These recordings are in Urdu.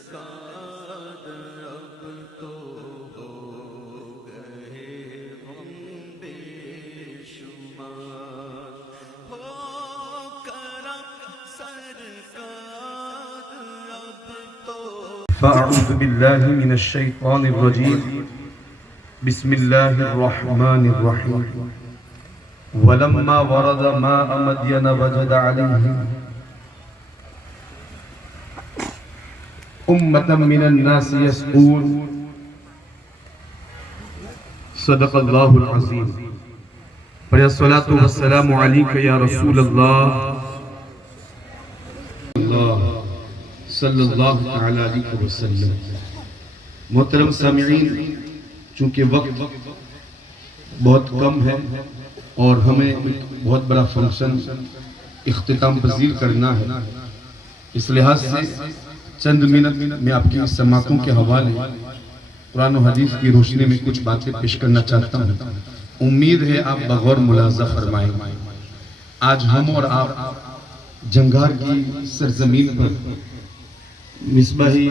سرکار اب تو ہو گئے ہم بے شمار ہو کرم سرکار اب تو فأعوذ بالله من الشيطان الرجيم بسم الله الرحمن الرحيم ولما ورد ماء مدين وجد عليه أمة من الناس يسقون صدق الله العظيم والصلاة والسلام عليك يا رسول الله صلی اللہ تعالی علیہ وسلم۔ محترم سامعین، چونکہ وقت بہت کم ہے اور ہمیں بہت بڑا فنکشن اختتام پذیر کرنا ہے، اس لحاظ سے چند منٹ میں آپ کی سماعتوں کے حوالے قرآن و حدیث کی روشنی میں کچھ باتیں پیش کرنا چاہتا ہوں۔ امید ہے آپ بغور ملاحظہ فرمائیں۔ آج ہم اور آپ جنگار کی سرزمین پر مصباحی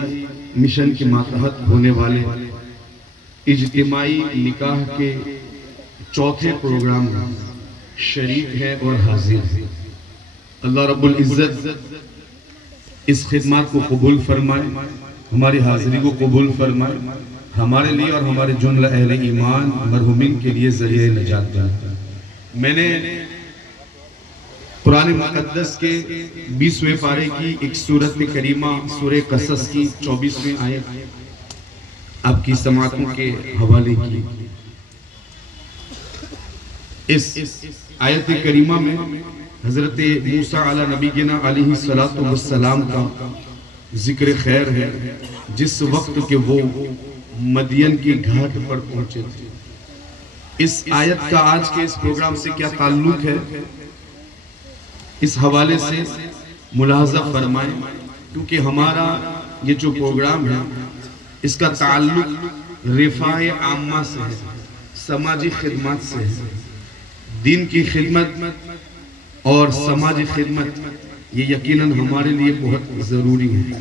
مشن کے ماتحت ہونے والے اجتماعی نکاح کے چوتھے پروگرام میں شریک ہے اور حاضر ہے۔ اللہ رب العزت اس خدمات کو قبول فرمائے، ہماری حاضری کو قبول فرمائے، ہمارے لیے اور ہمارے جملہ اہل ایمان مرحومین کے لیے ذریعہ نجات بنائے۔ میں نے قرآن مقدس کے 20ویں پارے کی ایک سورت کریمہ سورہ قصص کی 24ویں آیت آپ کی سماعتوں کے حوالے کی۔ اس آیت کریمہ میں حضرت موسیٰ علیہ نبینا علیہ السلام کا ذکر خیر ہے، جس وقت کہ وہ مدین کی گھاٹ پر پہنچے تھے۔ اس آیت کا آج کے اس پروگرام سے کیا تعلق ہے، اس حوالے سے ملاحظہ فرمائیں، کیونکہ ہمارا یہ جو پروگرام ہے اس کا تعلق رفاع عامہ سے ہے، سماجی خدمات سے ہے۔ دین کی خدمت اور سماجی خدمت یہ یقیناً ہمارے لیے بہت ضروری ہے۔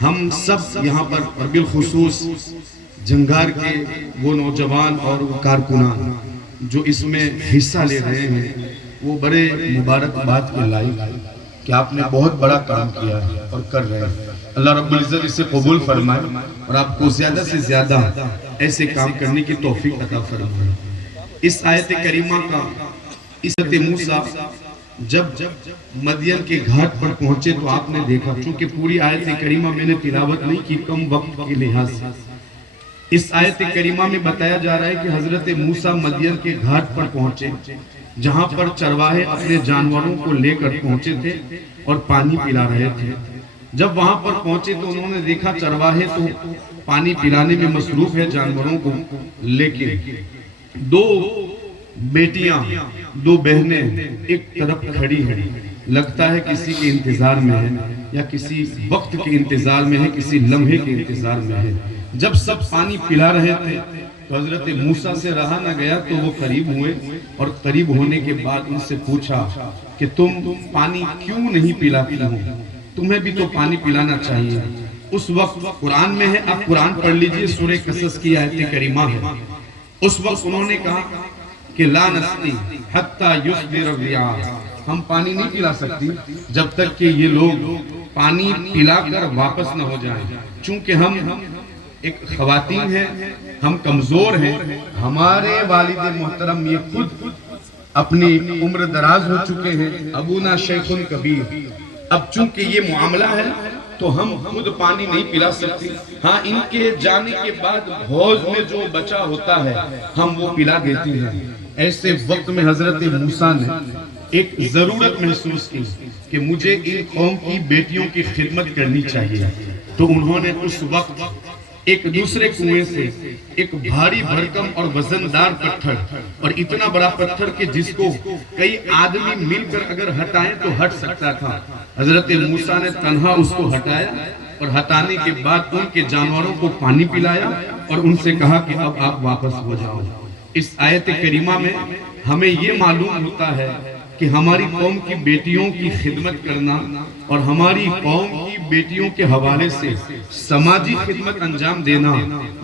ہم سب یہاں پر اور بالخصوص جنگار کے وہ نوجوان اور وہ کارکنان جو اس میں حصہ لے رہے ہیں، وہ بڑے مبارکباد کے لائق ہے کہ آپ نے بہت بڑا کام کیا ہے اور کر رہے ہیں۔ اللہ رب العزت اسے قبول فرمائے اور آپ کو زیادہ سے زیادہ ایسے کام کرنے کی توفیق عطا فرمائے۔ اس آیت کریمہ کا حضرت موسیٰ جب مدین کے گھاٹ پر پہنچے تو آپ نے دیکھا، چونکہ پوری آیت کریمہ میں نے تلاوت نہیں کی کم وقت کے لحاظ سے، اس آیت کریمہ میں بتایا جا رہا ہے کہ حضرت موسیٰ مدین کے گھاٹ پر پہنچے، جہاں پر چرواہے اپنے جانوروں کو لے کر پہنچے تھے اور پانی پلا رہے تھے۔ جب وہاں پر پہنچے تو انہوں نے دیکھا چرواہے تو پانی پلانے میں مصروف ہے جانوروں کو، لیکن دو بیٹیاں، دو بہنیں ایک طرف کھڑی ہیں، لگتا ہے کسی کے انتظار میں ہے یا کسی وقت کے انتظار میں ہے، کسی لمحے کے انتظار میں ہے۔ جب سب پانی پلا رہے تھے تو حضرت موسیٰ سے رہا نہ گیا تو وہ قریب ہوئے اور قریب ہونے کے بعد ان سے پوچھا کہ تم پانی کیوں نہیں پلاتی ہو، تمہیں بھی تو پانی پلانا چاہیے۔ اس وقت قرآن میں ہے، آپ قرآن پڑھ لیجئے، سورہ قصص کی آیت کریمہ ہے۔ اس وقت انہوں نے کہا کہ لا نسقی حتی یصدر الرعاء، ہم پانی نہیں پلا سکتی جب تک کہ یہ لوگ پانی پلا کر واپس نہ ہو جائیں، چونکہ ہم ایک خواتین ہیں، ہم کمزور ہیں، ہمارے والد محترم یہ خود اپنی عمر دراز ہو چکے ہیں، ابونا شیخ کبیر، اب چونکہ یہ معاملہ ہے تو ہم خود پانی نہیں پلا سکتے، ہاں ان کے جانے کے بعد حوض میں جو بچا ہوتا ہے ہم وہ پلا دیتے ہیں۔ ایسے وقت میں حضرت موسیٰ نے ایک ضرورت محسوس کی کہ مجھے ان قوم کی بیٹیوں کی خدمت کرنی چاہیے، تو انہوں نے اس وقت ایک دوسرے کنویں سے ایک بھاری بھرکم اور وزندار پتھر، اور اتنا بڑا پتھر کہ جس کو کئی آدمی مل کر اگر ہٹائیں تو ہٹ سکتا تھا، حضرت موسیٰ نے تنہا اس کو ہٹایا اور ہٹانے کے بعد ان کے جانوروں کو پانی پلایا اور ان سے کہا کہ اب آپ واپس ہو جاؤ۔ اس آیت کریمہ میں ہمیں یہ معلوم ہوتا ہے کہ ہماری قوم کی بیٹیوں کی خدمت کرنا اور ہماری قوم کی بیٹیوں کے حوالے سے سماجی خدمت انجام دینا،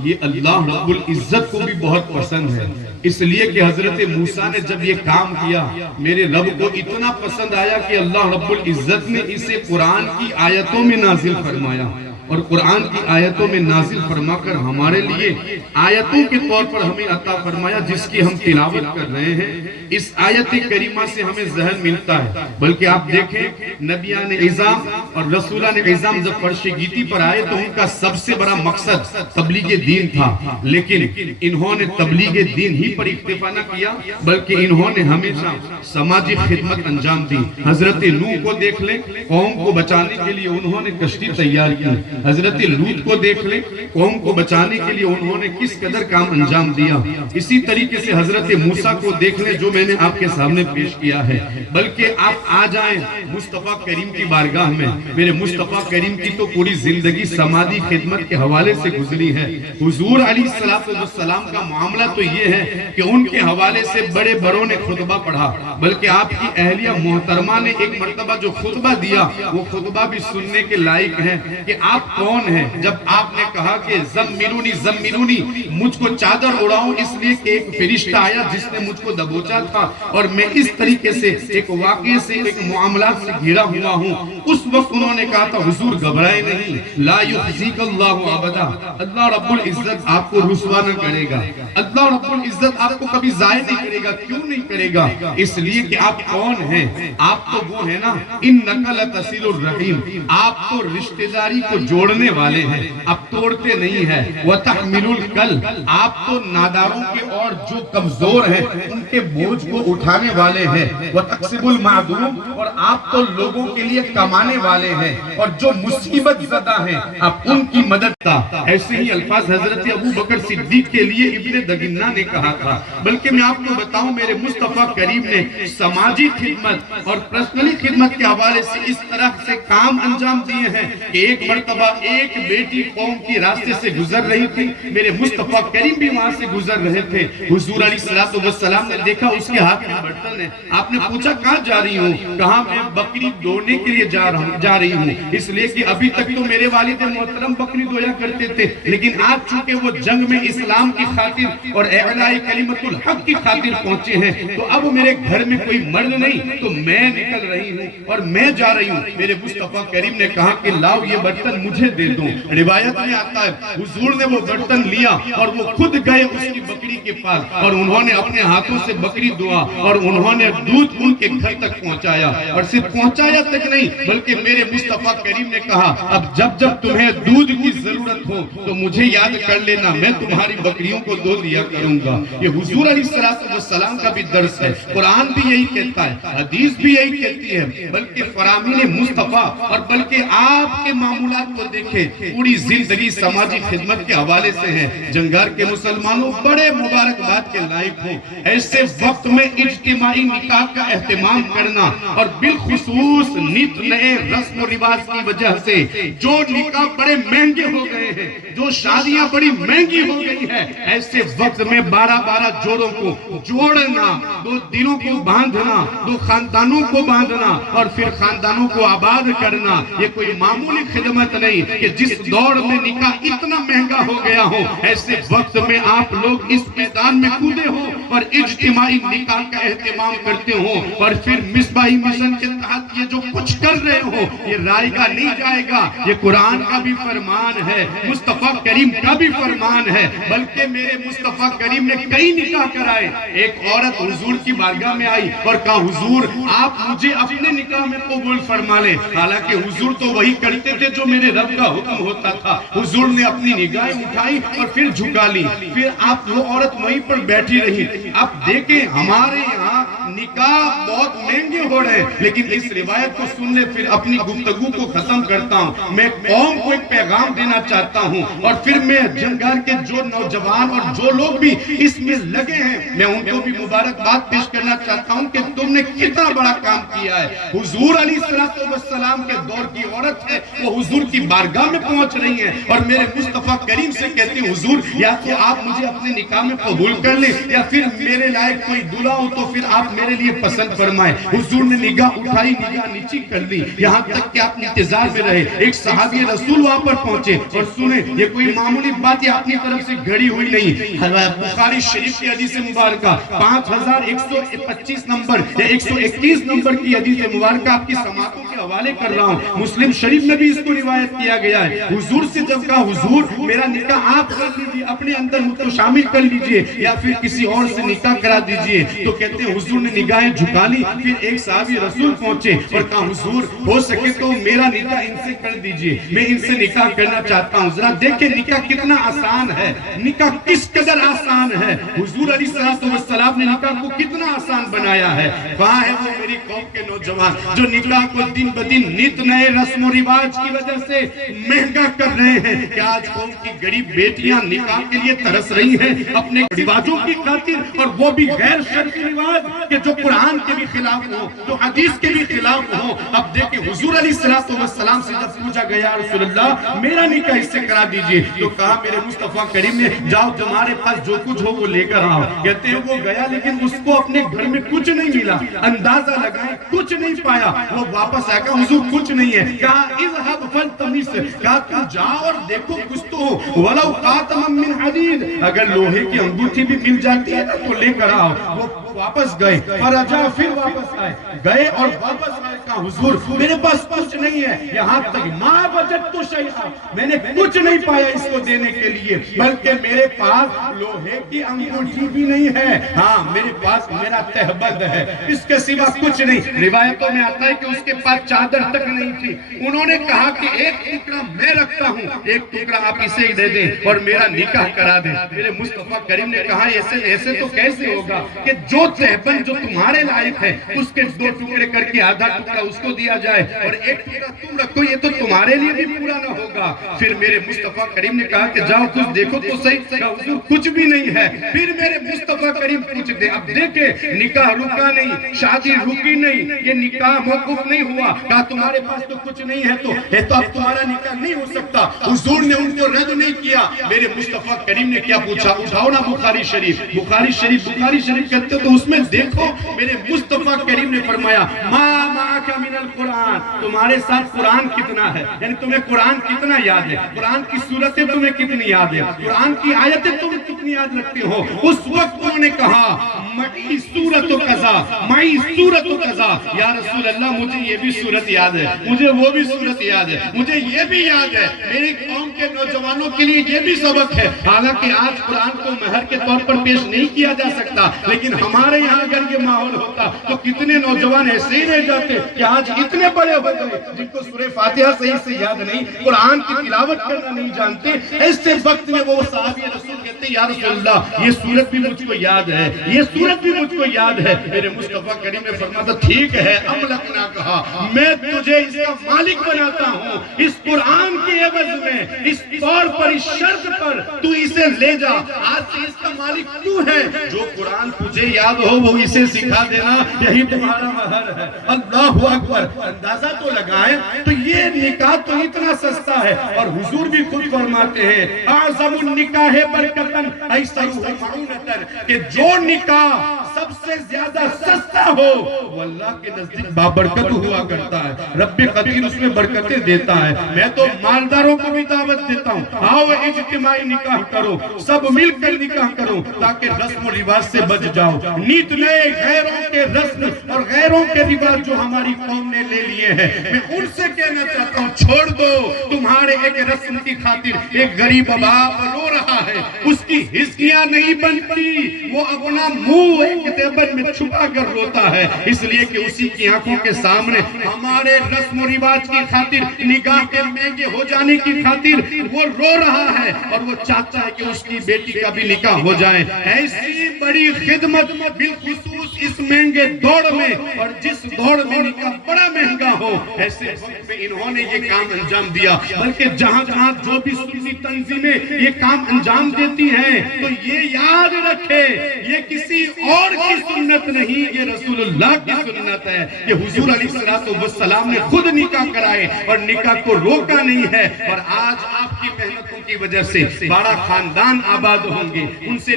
یہ اللہ رب العزت کو بھی بہت پسند ہے۔ اس لیے کہ حضرت موسیٰ نے جب یہ کام کیا، میرے رب کو اتنا پسند آیا کہ اللہ رب العزت نے اسے قرآن کی آیتوں میں نازل فرمایا، اور قرآن کی آیتوں میں نازل فرما کر ہمارے لیے آیتوں کے طور پر ہمیں عطا فرمایا، جس کی ہم تلاوت کر رہے ہیں۔ اس آیت کریمہ سے ہمیں ذہن ملتا ہے، بلکہ آپ دیکھیں نبیان اعظام اور رسولان اعظام جب فرش گیتی پر آئے تو ان کا سب سے بڑا مقصد تبلیغ دین تھا، لیکن انہوں نے تبلیغ دین ہی پر اکتفا نہ کیا، بلکہ انہوں نے ہمیشہ سماجی خدمت انجام دی۔ حضرت نوح کو دیکھ لیں، قوم کو بچانے کے لیے انہوں نے کشتی تیار کی۔ حضرت لوط کو دیکھ لیں، قوم کو بچانے کے لیے انہوں نے کس قدر کام انجام دیا۔ اسی طریقے سے حضرت موسیٰ کو دیکھ لیں جو میں نے آپ کے سامنے پیش کیا ہے۔ بلکہ آپ آ جائیں مصطفیٰ کریم کی بارگاہ میں، میرے مصطفیٰ کریم کی تو پوری زندگی سماجی خدمت کے حوالے سے گزری ہے۔ حضور علیہ السلام کا معاملہ تو یہ ہے کہ ان کے حوالے سے بڑے بڑوں نے خطبہ پڑھا، بلکہ آپ کی اہلیہ محترمہ نے ایک مرتبہ جو خطبہ دیا وہ خطبہ بھی سننے کے لائق ہے کہ آپ کون ہیں۔ جب آپ نے کہا کہ زملونی زملونی، مجھ کو چادر اڑاؤں، اس لیے کہ ایک فرشتہ آیا جس نے مجھ کو دبوچا تھا اور میں اس طریقے سے ایک واقعے سے ایک معاملات سے گھرا ہوا ہوں، اس وقت انہوں نے کہا تھا حضور گھبرائے نہیں، لا یخزیک اللہ ابدا، اللہ رب العزت آپ کو رسوا نہ کرے گا، اللہ رب العزت آپ کو کبھی ضائع نہیں کرے گا۔ کیوں نہیں کرے گا؟ اس لیے کہ آپ کون ہیں؟ آپ تو وہ ہیں نا انک لتصل الرحیم، آپ تو رشتہ داری کو جوڑنے والے ہیں، آپ توڑتے نہیں ہیں۔ وتحمل الکل، آپ تو ناداروں کے اور جو کمزور ہیں ان کے بوجھ کو اٹھانے والے ہیں۔ وتکسب المعدوم، اور آپ تو لوگوں کے لیے کمانے والے ہیں، اور جو مصیبت زدہ ہیں آپ ان کی مدد کا۔ ایسے ہی الفاظ حضرت ابو بکر صدیق کے لیے ابن دگنہ نے کہا تھا۔ بلکہ میں آپ کو بتاؤں میرے مصطفیٰ کریم نے سماجی خدمت اور پرسنلی خدمت کے حوالے سے اس طرح سے کام انجام دیے ہیں کہ ایک مرتبہ ایک بیٹی قوم کی راستے سے گزر رہی تھی، میرے مصطفیٰ کریم بھی وہاں سے گزر رہے تھے۔ حضور علیہ السلام نے دیکھا اس کے ہاتھ میں برتن ہے، آپ نے پوچھا کہاں جا رہی ہوں؟ کہا میں بکری دونے کے لیے جا رہی ہوں، اس لیے کہ ابھی تک تو میرے والد محترم بکری دویا کرتے تھے، لیکن آج چونکہ وہ جنگ میں اسلام کی خاطر اور اعلاء کلمت الحق کی خاطر پہنچے ہیں، تو اب میرے گھر میں کوئی مرد نہیں، تو میں نکل رہی ہوں اور میں جا رہی ہوں۔ میرے مصطفیٰ کریم نے کہا کہ لاؤ یہ برتن مجھے دے دو۔ روایت میں آتا ہے حضور نے وہ برتن لیا اور وہ خود گئے اس کی بکری کے پاس، اور انہوں نے اپنے ہاتھوں سے بکری دعا اور انہوں نے دودھ ان کے گھر تک پہنچایا، اور صرف پہنچایا تک نہیں بلکہ میرے مصطفیٰ کریم نے کہا اب جب جب تمہیں دودھ کی ضرورت ہو تو مجھے یاد کر لینا، میں تمہاری بکریوں کو دو دیا کروں گا۔ یہ حضور علیہ السلام کا بھی درس ہے، قرآن بھی یہی کہتا ہے، حدیث بھی یہی کہتی ہے، بلکہ فرامین مصطفیٰ اور بلکہ آپ کے معمولات کو دیکھیں، پوری زندگی سماجی خدمت کے حوالے سے ہے۔ جنگار کے مسلمانوں بڑے مبارکباد کے لائق ہوں، ایسے وقت میں اجتماعی نکاح کا اہتمام کرنا، اور بالخصوص نت نئے رسم و رواج کی وجہ سے جو نکاح بڑے مہنگے ہو گئے ہیں، جو شادیاں بڑی مہنگی ہو گئی ہیں، ایسے وقت میں 12 جوڑوں کو جوڑنا، دو دلوں کو باندھنا، دو خاندانوں کو باندھنا اور پھر خاندانوں کو آباد کرنا، یہ کوئی معمولی خدمت نہیں کہ جس دور میں نکاح اتنا مہنگا ہو گیا ہو، ایسے وقت میں آپ لوگ اس میدان میں کودے ہو اور اجتماعی نکاح کا اہتمام کرتے ہو، اور پھر مصباحی مشن کے تحت یہ جو کچھ کر رہے ہو یہ رائے گا نہیں جائے گا، یہ قرآن کا بھی فرمان ہے، مصطفیٰ کریم کا بھی فرمان ہے۔ بلکہ میرے مصطفیٰ کریم نے کئی نکاح کرائے۔ ایک عورت حضور کی بارگاہ میں آئی اور کہا حضور آپ مجھے اپنے نکاح میں قبول فرما لیں، حالانکہ حضور تو وہی کرتے تھے جو میرے رب کا حکم ہوتا تھا۔ حضور نے اپنی نگاہیں اٹھائی اور پھر جھکا لی، پھر آپ وہ عورت وہیں پر بیٹھی رہی۔ آپ دیکھیں ہمارے یہاں نکاح بہت مہنگے ہو رہے ہیں، لیکن اس روایت کو سن لے پھر اپنی گفتگو کو ختم کرتا ہوں۔ میں قوم کو ایک پیغام دینا چاہتا ہوں، اور پھر میں جنگار کے جو نوجوان اور جو لوگ بھی اس میں لگے ہیں میں ان کو بھی مبارکباد پیش کرنا چاہتا ہوں کہ تم نے کتنا بڑا کام کیا ہے۔ حضور علیہ السلام کے دور کی عورت ہے، وہ حضور کی بارگاہ میں پہنچ رہی ہیں اور میرے مصطفیٰ کریم سے کہتے ہیں حضور یا تو آپ مجھے اپنے نکاح میں قبول کر لیں، یا پھر میرے لائق کوئی دلہا ہو تو پھر آپ میرے لیے پسند فرمائے. حضور نے نگاہ اٹھائی, نگاہ نیچی کر دی, یہاں تک کہ آپ انتظار میں رہے. ایک صحابی رسول وہاں پر پہنچے اور سنیں, یہ کوئی معمولی بات یہ اپنی طرف سے گھڑی ہوئی نہیں. بخاری شریف کی حدیث مبارکہ 5125 نمبر یا 121 نمبر کی حدیث مبارکہ آپ کی سماعتوں کے حوالے کر رہا ہوں. مسلم شریف میں بھی اس کو روایت کیا گیا ہے. حضور سے جب کہا حضور میرا نکاح آپ کر لیجئے, اپنے اندر مجھ کو شامل کر لیجئے یا پھر کسی اور سے نکاح کرا دیجئے, تو کہتے ہیں حضور نے نگاہیں جھکا لی. پھر ایک صحابی رسول پہنچے اور کہا حضور ہو سکے تو میرا نکاح ان سے کر دیجئے, میں ان سے نکاح کرنا چاہتا ہوں. ذرا دیکھیں نکاح کتنا آسان ہے, نکاح کس قدر آسان ہے. حضور علیہ السلام نے نکاح کو کتنا آسان بنایا ہے. کہاں ہے وہ میری قوم کے نوجوان جو نکاح کو دن بدن نت نئے رسم و رواج کی وجہ سے مہنگا کر رہے ہیں کہ آج قوم کی غریب بیٹیاں نکاح کے لیے ترس رہی ہیں اپنے رواجوں کی خاطر, اور وہ بھی غیر شرعی رواج کہ جو قرآن کے بھی خلاف ہو, جو حدیث کے بھی خلاف ہو. اب دیکھیں حضور علیہ السلام سے جب پوچھا گیا رسول اللہ میرا نکاح اس سے کرا دیجئے, تو کہا میرے مصطفیٰ کریم نے جاؤ تمہارے پاس جو کچھ ہو وہ لے کر آؤ. کہتے ہیں وہ گیا لیکن اس کو اپنے گھر میں کچھ نہیں ملا, اندازہ لگائیں کچھ نہیں پایا. وہ واپس آیا, کہا حضور کچھ نہیں ہے. کہا اذهب فالتمس, کہا تو جاؤ اور دیکھو کچھ تو ہو. ولو خاتما من حدید, اگر لوہے کی انگوٹھی بھی مل جاتی ہے تو لے کر آؤ. وہ واپس گئے, فرجع, پھر واپس آئے, گئے اور واپس آئے. کہا حضور میرے پاس کچھ نہیں ہے, یہاں تک ما وجدت شیئا, میں نے کچھ نہیں پایا اس کو دینے کے لیے, بلکہ میرے پاس لوہے کی انگوٹھی بھی نہیں ہے, ہاں میرے پاس میرا تہبند ہے, اس کے سوا کچھ نہیں. روایتوں میں آتا ہے کہ اس کے پاس چادر تک نہیں تھی. انہوں نے کہا کہ ایک ٹکڑا میں رکھتا ہوں, ایک ٹکڑا آپ اسے دے دیں اور میرا نکاح کرا دیں. میرے مصطفیٰ کریم نے کہا ایسے تو کیسے ہوگا کہ جو تہبند جو تمہارے لائق ہے اس کے 2 ٹکڑے کر کے آدھا ٹکڑا اس کو دیا جائے اور ایک ٹکڑا تم رکھو, یہ تو تمہارے لیے بھی پورا نہ ہوگا. پھر میرے مصطفیٰ کریم نے کہا کہ جاؤ کچھ دیکھو تو صحیح. کہا حضور کچھ بھی نہیں ہے. پھر میرے مصطفیٰ کریم پوچھ دے, اب دیکھیں نکاح رکا نہیں, شادی رکی نہیں, یہ نکاح موقوف نہیں ہوا. کہا تمہارے پاس تو کچھ نہیں ہے تو اب تمہارا نکاح نہیں ہو سکتا. حضور نے ان کو رد نہیں کیا. میرے مصطفیٰ کریم نے کیا پوچھا, اٹھاؤ نا بخاری شریف. بخاری شریف کہتے تو اس میں دیکھو میرے مصطفیٰ کریم نے فرمایا ما معک من القرآن, تمہارے ساتھ قرآن کتنا ہے, یعنی تمہیں قرآن کتنا یاد ہے, قرآن کی صورتیں تمہیں کتنی یاد ہے, قرآن کی آیتیں تمہیں کتنی یاد رکھتے ہو. اس وقت انہوں نے کہا مئی سورت و قضا, مئی سورت و قضا, یا رسول اللہ مجھے یہ بھی سورت یاد ہے, مجھے وہ بھی سورت یاد ہے, مجھے یہ بھی یاد ہے, میری قوم کے نوجوانوں کے لیے یہ بھی سبق ہے. حالانکہ آج قرآن کو مہر کے طور پر پیش نہیں کیا جا سکتا, لیکن ہمارے یہاں اگر یہ ماحول ہوتا تو کتنے نوجوان ایسے ہی رہ جاتے کہ آج اتنے بڑے ہو گئے جن کو سورہ فاتحہ صحیح سے یاد نہیں, قرآن کی تلاوت کرنا نہیں جانتے. ایسے وقت میں وہ صحابی رسول کہتے ہیں یا رسول اللہ یہ سورت بھی مجھ کو یاد ہے, یہ سورت بھی مجھ کو یاد ہے. میرے مصطفیٰ کریم نے فرمایا ٹھیک ہے, املکنا, کہا میں تجھے اس کا مالک بناتا ہوں, اس قرآن کے عوض میں, اس طور پر, اس شرط پر تو اسے لے جا. آج سے اس کا مالک تو ہے, جو قرآن تجھے یاد ہو وہ اسے سکھا دینا, یہی تمہارا مہر ہے. اللہ اکبر. اندازہ تو لگائیں تو یہ نکاح تو اتنا سستا ہے, اور حضور بھی خود فرماتے ہیں اعظم النکاح برکتاً ایسرہ معونتاً, کہ جو نکاح سب سے زیادہ سستا ہو وہ اللہ کے نزدیک بابرکت ہوا کرتا ہے. رب قدیر اس میں برکتیں دیتا ہے. میں تو مالداروں کو بھی دعوت دیتا ہوں, آؤ اجتماعی نکاح کرو, سب مل کر نکاح کرو تاکہ رسم و رواج سے بچ جاؤ. نیت نئے غیروں کے رسم اور غیروں کے رواج جو ہماری قوم نے لے لیے ہیں, میں ان سے کہنا چاہتا ہوں چھوڑ دو. تمہارے ایک رسم کی خاطر ایک غریب باپ رو رہا ہے, اس کی ہسکیاں نہیں بنتی, وہ اپنا منہ ایک تیبن میں چھپا کر روتا ہے, اس لیے کہ اسی کی آنکھوں کے سامنے ہمارے رسم و رواج کی خاطر, نگاہ کے مہنگے ہو جانے کی خاطر وہ رو رہا ہے, اور وہ چاہتا ہے کہ اس کی بیٹی کا بھی نکاح ہو جائے. ایسی بڑی خدمت بالخصوص اس مہنگے دوڑ میں, اور جس دوڑ میں نکاح بڑا مہنگا ہو, ایسے وقت میں انہوں نے یہ کام انجام دیا. بلکہ جہاں جہاں جو بھی سنی تنظیمیں یہ کام انجام دیتی ہیں تو یہ یاد رکھے یہ کسی اور کی سنت نہیں, یہ رسول اللہ کی سنت ہے. یہ حضور علیہ السلام نے خود نکاح کرائے اور نکاح کو روکا نہیں ہے. اور آج آپ کی محنتوں کی وجہ سے بڑا خاندان آباد ہوں گے, ان سے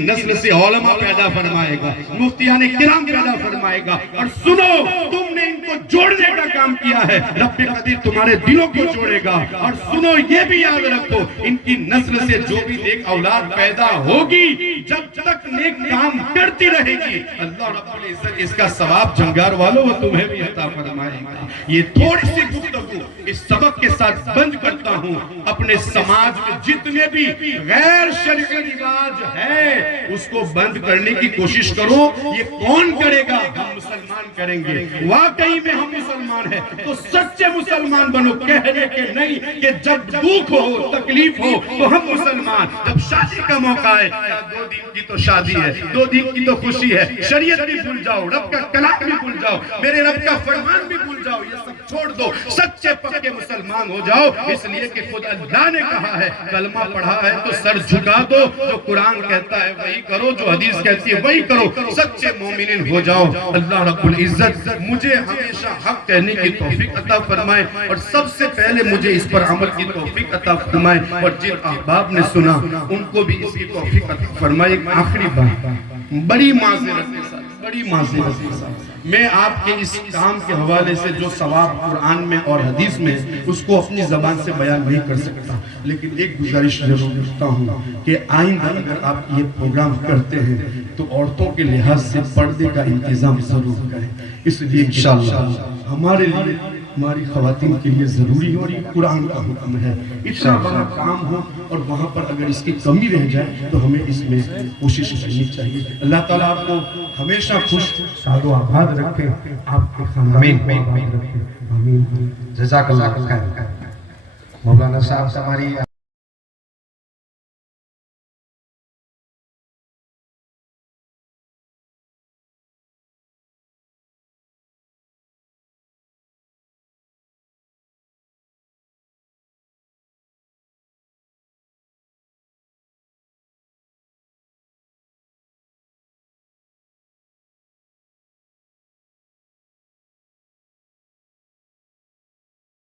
نسل سے علماء پیدا فرمائے گا, مفتی صوفیان کرام پیدا فرمائے گا. اور سنو, تم نے ان کو جوڑنے کا کام کیا ہے, رب قدیر تمہارے دلوں کو جوڑے گا. اور سنو, یہ بھی یاد رکھو, ان کی نسل سے جو بھی نیک اولاد پیدا ہوگی, جب تک نیک کام کرتی رہے گی, اللہ رب العزت اس کا ثواب جنگار والوں وہ تمہیں بھی عطا فرمائے گا. یہ تھوڑی سی گفتگو اس سبق کے ساتھ بند کرتا ہوں. اپنے سماج میں جتنے بھی غیر شرعی رواج ہے اس کو بند کرنے کی کوشش کرو. یہ کون کرے گا؟ ہم مسلمان کریں گے. واقعی میں ہم مسلمان ہیں تو سچے مسلمان بنو, کہنے کے نہیں کہ جب دکھ ہو تکلیف ہو تو ہم مسلمان. جب شادی کا موقع ہے, 2 دن کی تو شادی ہے, 2 دن کی تو خوشی ہے, شریعت بھی بھول جاؤ, رب کا کلام بھی بھول جاؤ, میرے رب کا فرمان بھی بھول جاؤ, یہ سب چھوڑ دو, سچے پکے مسلمان ہو جاؤ. اس لیے کہ خود اللہ نے کہا ہے, کلمہ پڑھا ہے تو سر جھکا دو, جو قرآن کہتا ہے وہی کرو, جو حدیث کہتی ہے وہی کرو, سچے مومنین ہو جاؤ. اللہ رب العزت مجھے ہمیشہ حق کہنے کی توفیق عطا فرمائے, اور سب سے پہلے مجھے اس پر عمل کی توفیق عطا فرمائے, اور جن احباب نے سنا ان کو بھی اس کی توفیق عطا فرمائے. ایک آخری بات, بڑی معذرت کے ساتھ, بڑی معذرت کے ساتھ, میں آپ کے اس کام کے حوالے سے جو ثواب قرآن میں اور حدیث میں اس کو اپنی زبان سے بیان نہیں کر سکتا, لیکن ایک گزارش ضرور کرتا ہوں کہ آئندہ اگر آپ یہ پروگرام کرتے ہیں تو عورتوں کے لحاظ سے پردے کا انتظام ضرور کریں. اس لیے انشاءاللہ ہمارے لیے, ہماری خواتین کے لیے ضروری ہے, اور یہ قرآن کا حکم ہے. اتنا بڑا کام ہو اور وہاں پر اگر اس کی کمی رہ جائے تو ہمیں اس میں کوشش کرنی چاہیے. اللہ تعالیٰ آپ کو ہمیشہ خوش شاد و آباد رکھے, آپ کے خاندان کو آباد رکھے. آمین. جزاک اللہ خیر. مولانا صاحب ہماری